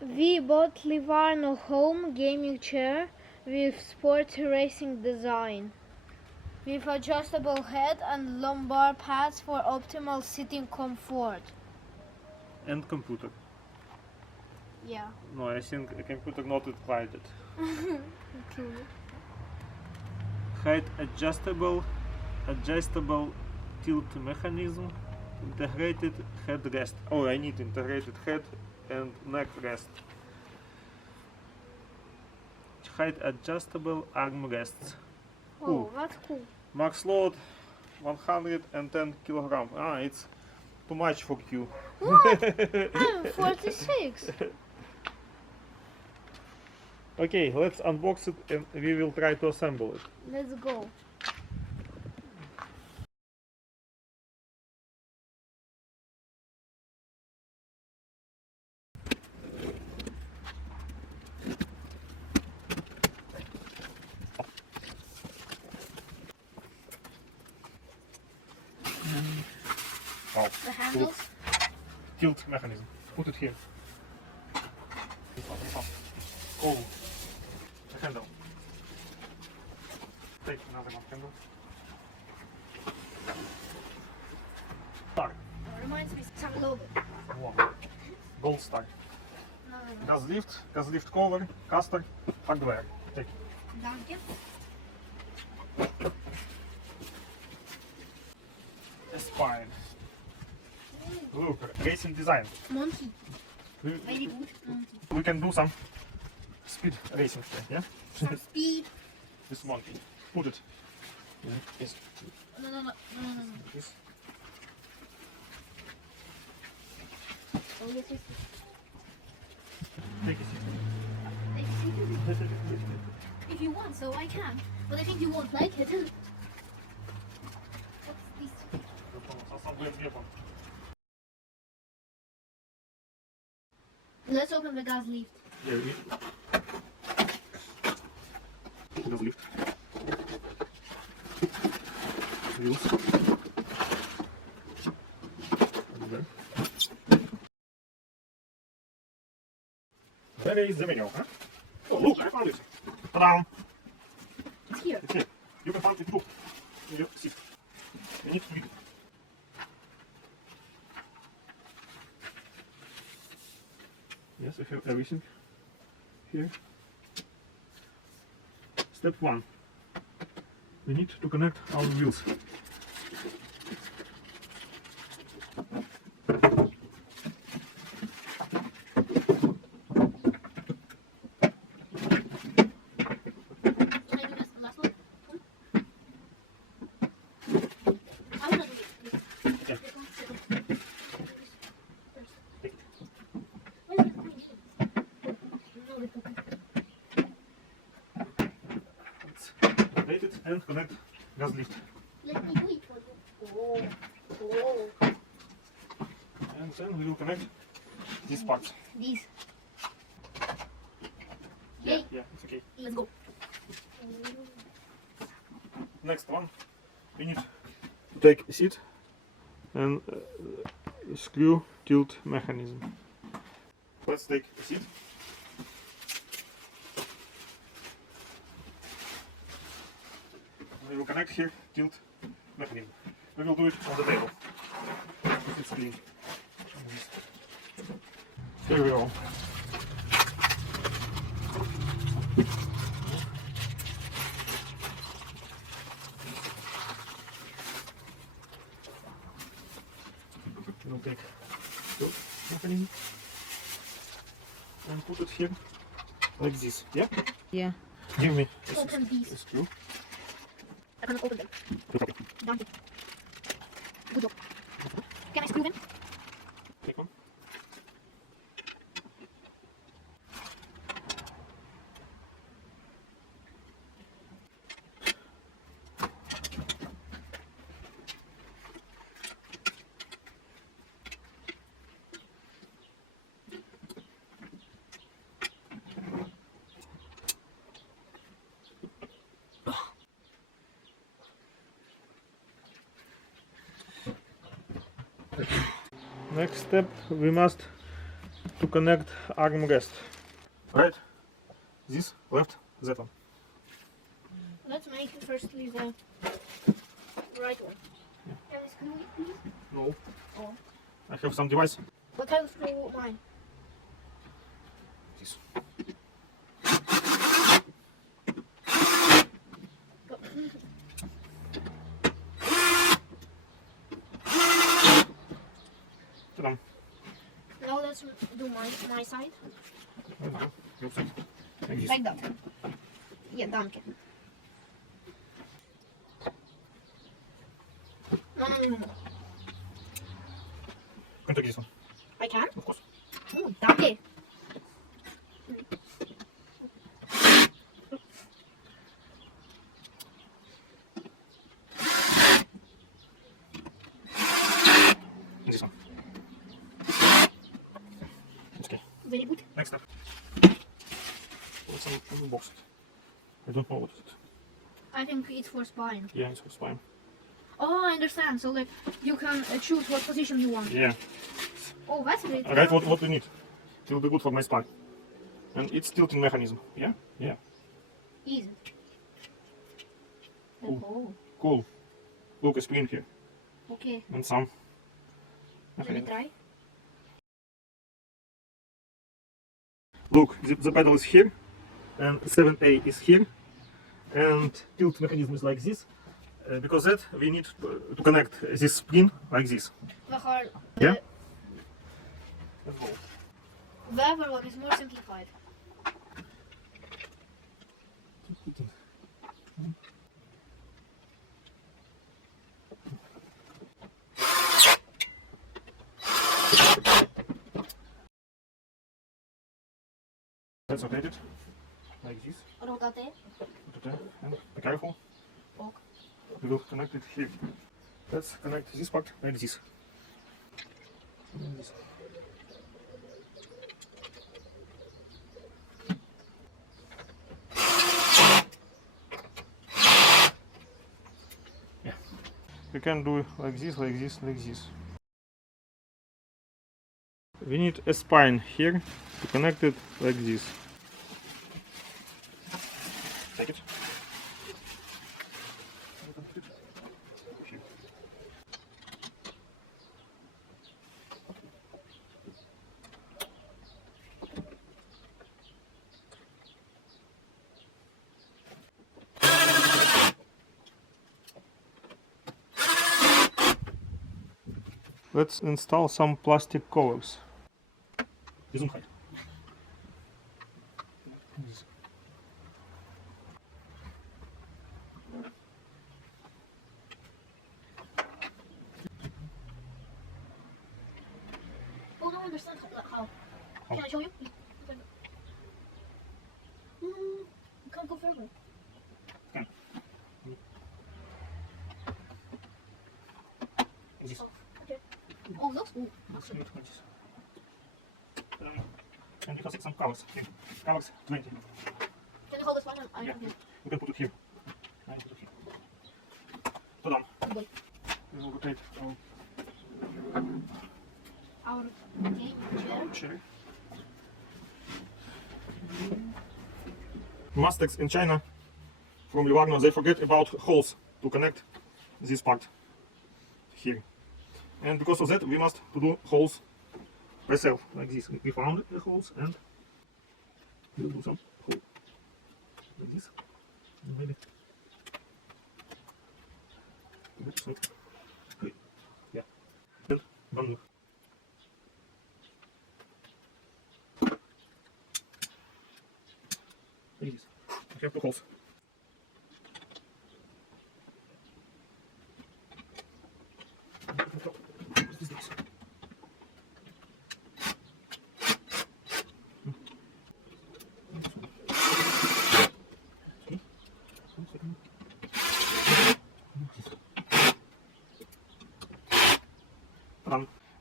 We bought LIVARNO Home Gaming Chair with sporty racing design, with adjustable head and lumbar pads for optimal sitting comfort. And computer. Yeah. No, I think a computer not included. Height adjustable tilt mechanism, integrated headrest. Oh, I need integrated head and neck rest. Height adjustable armrests. Oh, Cool. that's cool. Max load 110 kilogram. Ah, it's too much for you. What? I'm 46. Okay, let's unbox it and we will try to assemble it. Let's go. Oh, The handles? tilt mechanism. Put it here. Oh, the handle. Take another one handle. Star. Reminds me some logo. Wow. Gold star. Gas lift cover, caster, hardware. Take. Danke. Spine. Look, racing design. Monkey. We, Very good. Monkey. we can do some speed racing here, yeah? Some speed. This monkey. Put it. Yeah. Yes. No. This. Oh, yes. Take a seat. If you want, so I can. But I think you won't like it. What's this? Let's open the gas lift. Yeah, gas lift. Wheels. Where is the menu, huh? Oh, look, I found it. Ta-da! It's here. It's here. You can find it too. In your seat. You need to read it. Yes, I have everything here. Step 1. We need to connect our wheels. Rotate it and connect gas lift. Let me do it for you. Oh. And then we will connect these parts. These. Yeah, Yay. yeah, it's okay. Let's go. Next one, we need to take a seat and screw tilt mechanism. Let's take a seat. We will connect here tilt mechanism. We will do it on the table. It's clean. Here we go. We'll take tilt mechanism and put it here like this. Yeah? Yeah. Give me Open these. a screw. I cannot open them. Done. Good job. Can I screw them? Take one. Next step, we must to connect armrest. Right, this, left, that one. Let's make firstly the right one. Can I screw it, please? No, Oh. I have some device. But I'll screw mine. This. Ta-dam. Now let's do my side. Your side. Like this. Like that. Yeah, danke. No. You can take this one, I can? of course. Danke. This one. Okay. Very good. Next step. What's in the box? I don't know what is it. I think it's for spine. Yeah, it's for spine. Oh, I understand. So like you can choose what position you want. Yeah. Oh, that's great. Alright, what we need. It will be good for my spine. And it's tilting mechanism. Yeah? Yeah. Easy. Oh, Cool. Look, a spring here. okay. And some Let me mechanism. try. Look, the pedal is here. And 7A is here. And tilt mechanism is like this. Because that we need to connect this spring like this. Yeah? Let's go. The other one is more simplified. Let's rotate it like this. Rotate. And be careful. Ok. We will connect it here. Let's connect this part like this. Yeah. We can do like this, like this, like this. We need a spine here to connect it like this. Take it. Let's install some plastic covers. Gesundheit. Oh, no, I understand how. Can I show you? You can't go further. This. Okay. Oh, looks cool. And you can see some covers here. Covers 20. Can you hold this one? I Yeah. can do it. You can put it here. And put it here. Ta-dam. Good. We will rotate Our game chair. chair. Mustangs in China from LIVARNO, they forget about holes to connect this part here. And because of that, we must do holes myself, like this. We found the holes and we'll do some hole like this. And maybe some, yeah, and one more. Like this. I have two holes. What is this?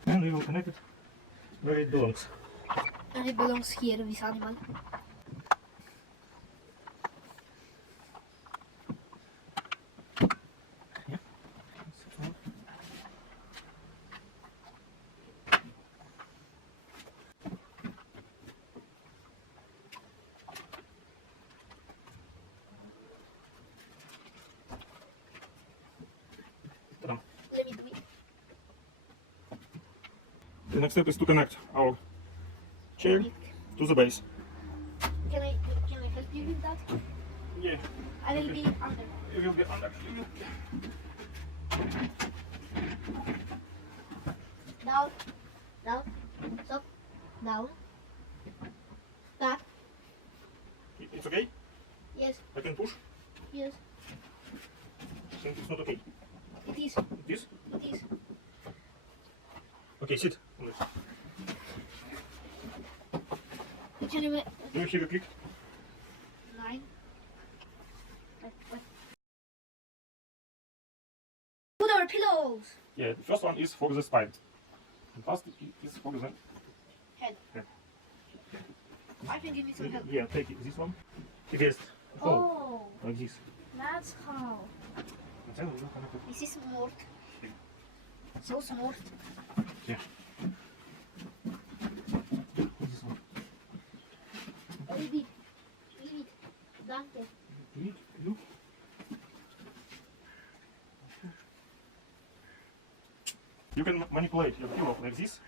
And we will connect it where it belongs. And it belongs here, this animal. The next step is to connect our chair to the base. Can I help you with that? Yeah. I will be under. You will be under. Down, down, stop, down, back. It's okay? Yes, I can push? yes, I think it's not okay. it is, It is? it is. Okay, sit on this. Can you Do you hear a click? 9? Wait. Put our pillows. Yeah, the first one is for the spine. The first is for the Head. head. I think you need some help. Yeah, take it. This one. Headrest. Oh, Like this. that's how. This is smart. So smart. Yeah. This one. Leave it. Leave it. Danke. Look. You can manipulate your pillow like this.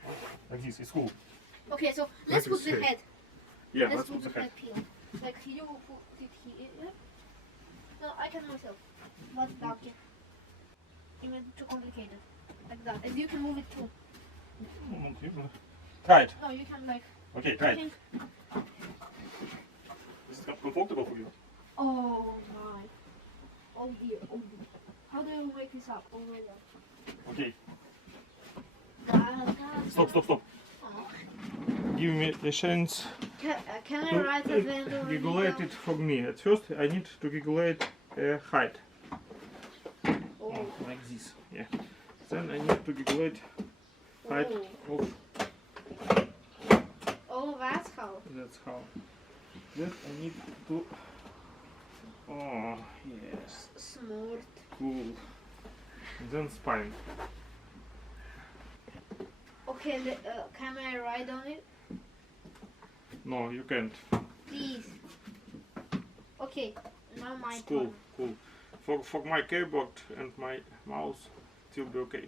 Like this. It's cool. Okay, so let's Let put us the see. head. Yeah, Let's let's put put the the head. head pillow. Like you put it here. No, I can myself. But danke. Even too complicated. Like that. And you can move it too. Try it. No, you can like. Okay, try I it. think. Is it comfortable for you? Oh my. Oh dear. Oh dear. How do you make this up? Oh my god. Okay. Da. Stop. Oh. Give me a chance Can I write at the end of the regulate video? it for me. At first, I need to regulate height. Oh. Like this. Yeah. Then I need to regulate height of. Oh, that's how. That's how. Then I need to. Oh yes. Smart. Cool. And then spine. Okay, can I write on it? No, you can't. Please. Okay, now my It's cool. turn. Cool. For my keyboard and my mouse, it will be okay.